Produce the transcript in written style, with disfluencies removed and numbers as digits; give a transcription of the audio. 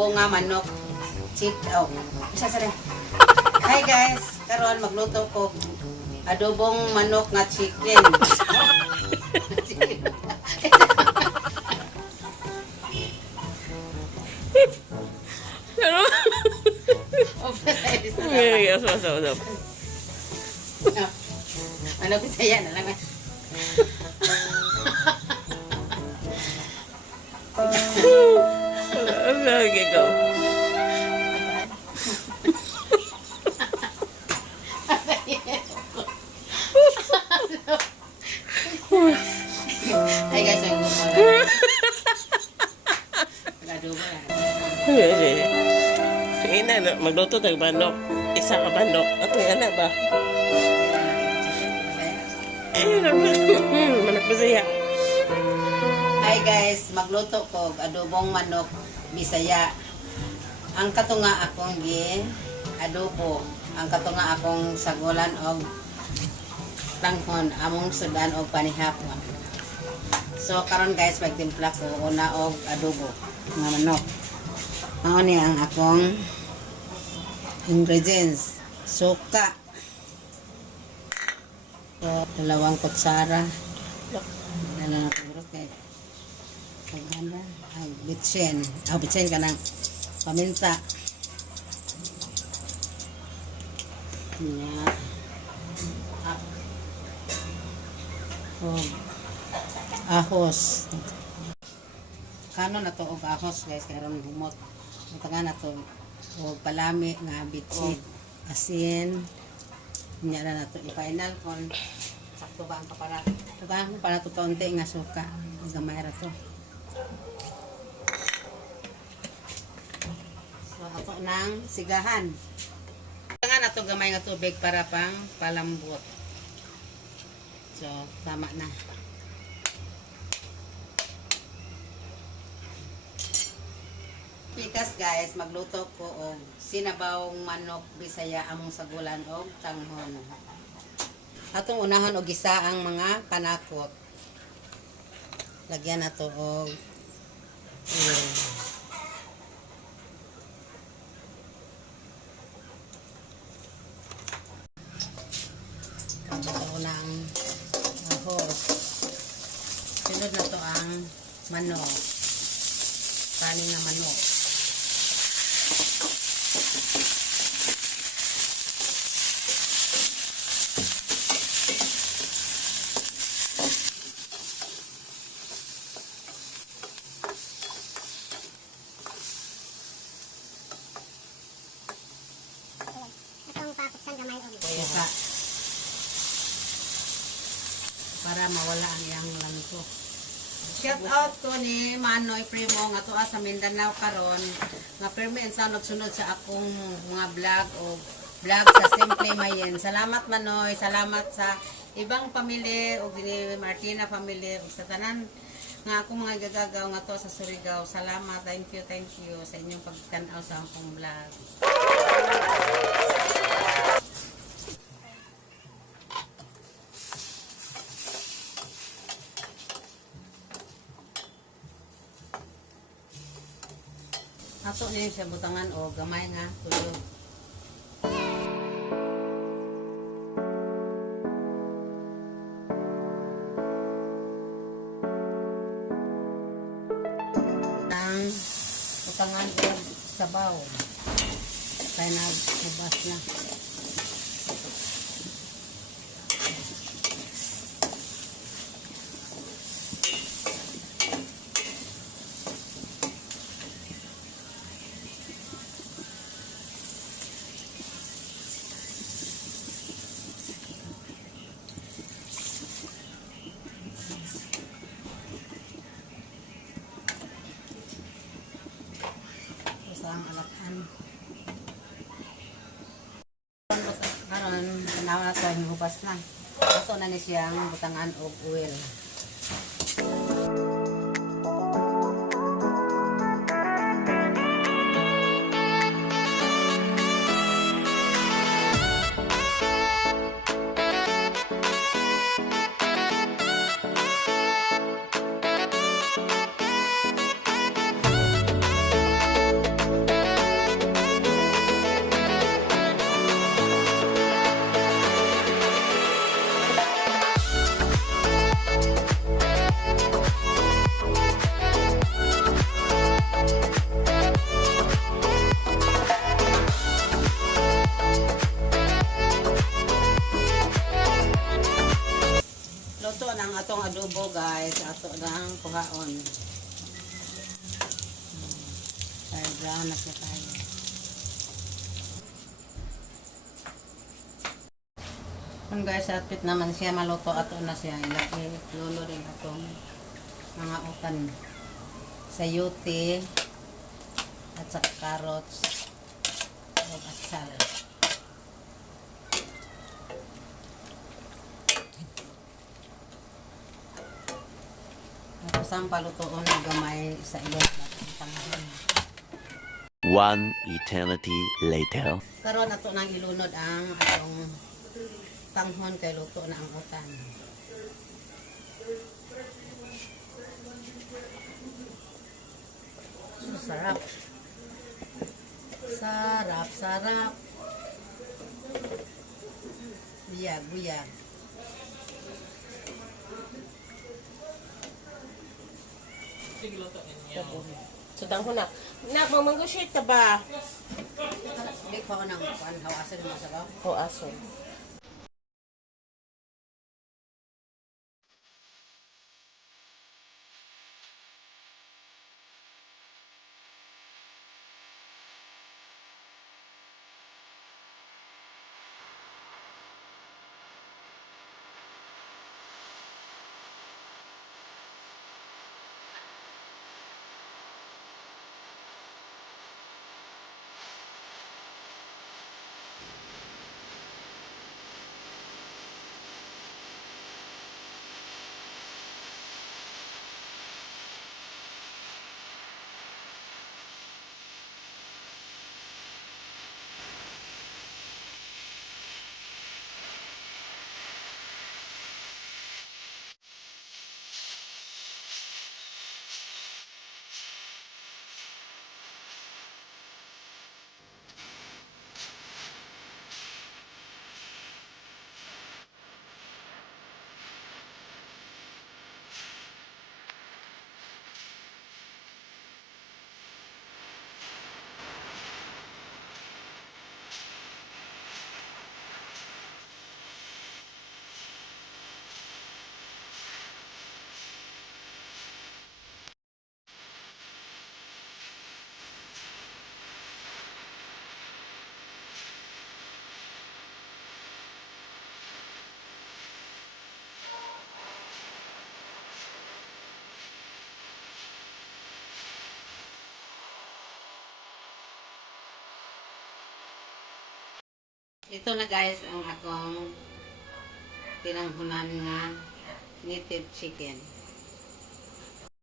adobo nga manok. Isa sa rin. Hi guys, karon magluto ko adobong manok nga chicken. Ano Bisaya na lang. Lagi ko. Ay guys, ang gusto na. Adobo na. Sige na, magluto ng manok. Isa ka manok. At nga na ba? Manok Bisaya. Hi guys, magluto ko adobong manok Bisaya. Ang katunga akong adobo. Ang katunga akong sagulan og tanghon among sudan og panihapon. So karon guys, magtimpla ko una og adobo nga manok. Mao ni ang akong ingredients. Suka. So, 2 kutsara. Dala na puro kay paganda. Ang bitsen. Bitsen ka ng paminta. Yan. Ahos. Kano na to og ahos guys, kaya ron humot. Mataga na to og palami nga bitsin, asin. Nya na to i-final kon sakto ba ang paparat. Tugang para to konti nga suka. Gamay ra to. So ato nang sigahan. Nga na to gamay nga tubig para pang palambot. So tama na. Pikas guys, magluto ko og sinabawng manok Bisaya among sagulan og tanghon. Atong unahan og gisa ang mga panakot. Lagyan nato og Ito na ang ahos. Sunod na to ang manok. Kanin nga manok. Kaya para mawala ang iyang langko. Shout out ko ni Manoy Primo nga tuwa sa Mindanao karon nga permi sa sunod sa akong mga vlog o vlog sa Simple Mayen. Salamat Manoy, salamat sa ibang pamilya o ni Martina family o sa tanan nga akong mga gagagaw nga to sa Surigao. Salamat, thank you sa inyong pagtanaw sa akong vlog. Ato niyo siya butangan o gamay nga tulog. Ang butangan o sabaw. Kaya nagbubas na. Ang alatan. Karon tanaw na to hubas na. Ato na ni siyang butangan og oil. adobo guys, ato lang kuhaon. Ay, brown na siya tayo. Kung guys, atpit naman siya maluto, ato na siya. Ilaki, lulo rin atong mga utan. Sayote, at saka carrots, at asal. Tapos ang palutoon na gamay sa ilot natin tanghon. One eternity later. Karon ato nang ilunod ang atong tanghon kay luto na ang utan. So, sarap. Sarap, sarap. Buyag, buyag. So, tangko na. Nak, mamanggo-shake ka ba? Hindi ko nang hawasan mo sa ba? O, aso. Ito na guys ang akong tinanghunan nga native chicken.